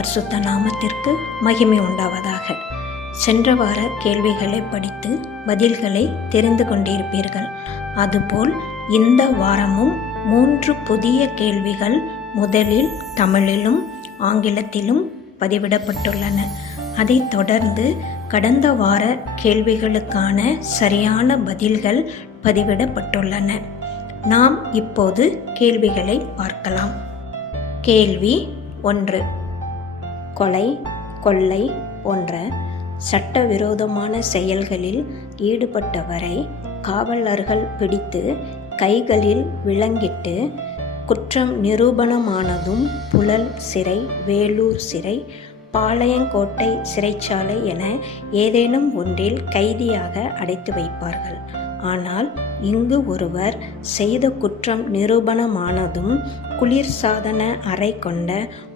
பரிசுத்த நாமத்திற்கு மகிமை உண்டாவதாக. சென்ற வார கேள்விகளை படித்து பதில்களை தெரிந்து கொண்டிருப்பீர்கள். அதுபோல் இந்த வாரமும் 3 புதிய கேள்விகள் முதலில் தமிழிலும் ஆங்கிலத்திலும் பதிவிடப்பட்டுள்ளன. அதைத் தொடர்ந்து கடந்த வார கேள்விகளுக்கான சரியான பதில்கள் பதிவிடப்பட்டுள்ளன. நாம் இப்போது கேள்விகளை பார்க்கலாம். கேள்வி 1. கொலை, கொள்ளை போன்ற சட்டவிரோதமான செயல்களில் ஈடுபட்டவரை காவலர்கள் பிடித்து கைகளில் விலங்கிட்டு குற்றம் நிரூபணமானதும் புழல் சிறை, வேலூர் சிறை, பாளையங்கோட்டை சிறைச்சாலை என ஏதேனும் ஒன்றில் கைதியாக அடைத்து வைப்பார்கள். ஆனால் இங்கு ஒருவர் செய்த குற்றம் நிரூபணமானதும் குளிர்சாதன அறை கொண்ட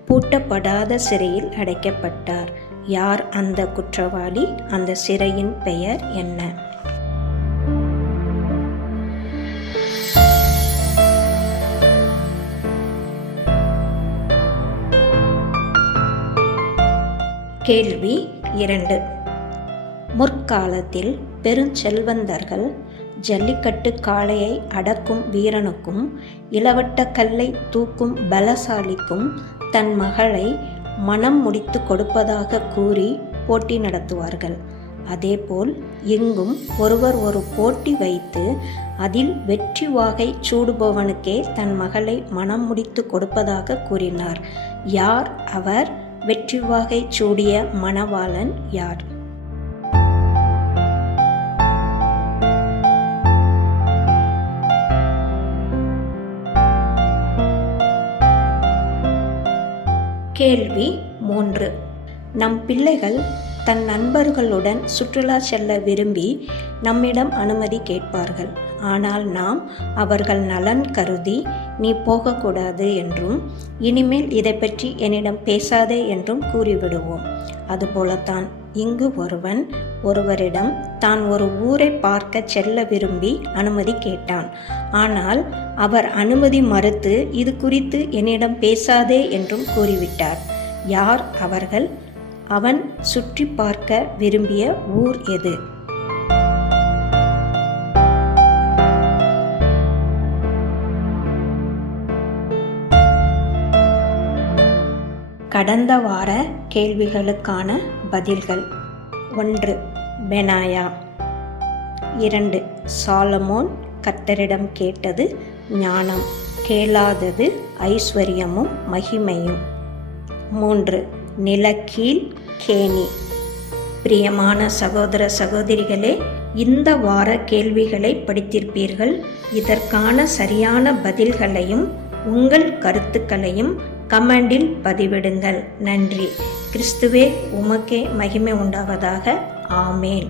பூட்டப்படாத சிறையில் அடைக்கப்பட்டார். யார் அந்த குற்றவாளி? அந்த சிறையின் பெயர் என்ன? கேள்வி 2. முற்காலத்தில் பெருஞ்செல்வந்தர்கள் ஜல்லிக்கட்டு காளையை அடக்கும் வீரனுக்கும் இளவட்ட கல்லை தூக்கும் பலசாலிக்கும் தன் மகளை மனம் முடித்து கொடுப்பதாக கூறி போட்டி நடத்துவார்கள். அதேபோல் இங்கும் ஒருவர் ஒரு போட்டி வைத்து அதில் வெற்றி வாகை சூடுபவனுக்கே தன் மகளை மனம் முடித்து கொடுப்பதாக கூறினார். யார் அவர்? வெற்றி வாகை சூடிய மணவாளன் யார்? கேள்வி 3. நம் பிள்ளைகள் தன் நண்பர்களுடன் சுற்றுலா செல்ல விரும்பி நம்மிடம் அனுமதி கேட்பார்கள். ஆனால் நாம் அவர்கள் நலன் கருதி நீ போகக்கூடாது என்றும் இனிமேல் இதை பற்றி என்னிடம் பேசாதே என்றும் கூறிவிடுவோம். அதுபோலத்தான் இங்கு ஒருவரிடம் தான் ஒரு ஊரை பார்க்க செல்ல விரும்பி அனுமதி கேட்டான். ஆனால் அவர் அனுமதி மறுத்து இது குறித்து என்னிடம் பேசாதே என்றும் கூறிவிட்டார். யார் அவர்கள்? அவன் சுற்றி பார்க்க விரும்பிய ஊர் எது? கடந்த வார கேள்விகளுக்கான பதில்கள். 1. பெனாயா. 2. சாலமோன் கர்த்தரிடம் கேட்டது ஞானம், கேளாதது ஐஸ்வர்யமும் மகிமையும். 3. நிலக்கீல் கேணி. பிரியமான சகோதர சகோதரிகளே, இந்த வார கேள்விகளை படித்திருப்பீர்கள். இதற்கான சரியான பதில்களையும் உங்கள் கருத்துக்களையும் கமெண்டில் பதிவிடுங்கள். நன்றி. கிறிஸ்துவே உமக்கே மகிமை உண்டாவதாக. ஆமேன்.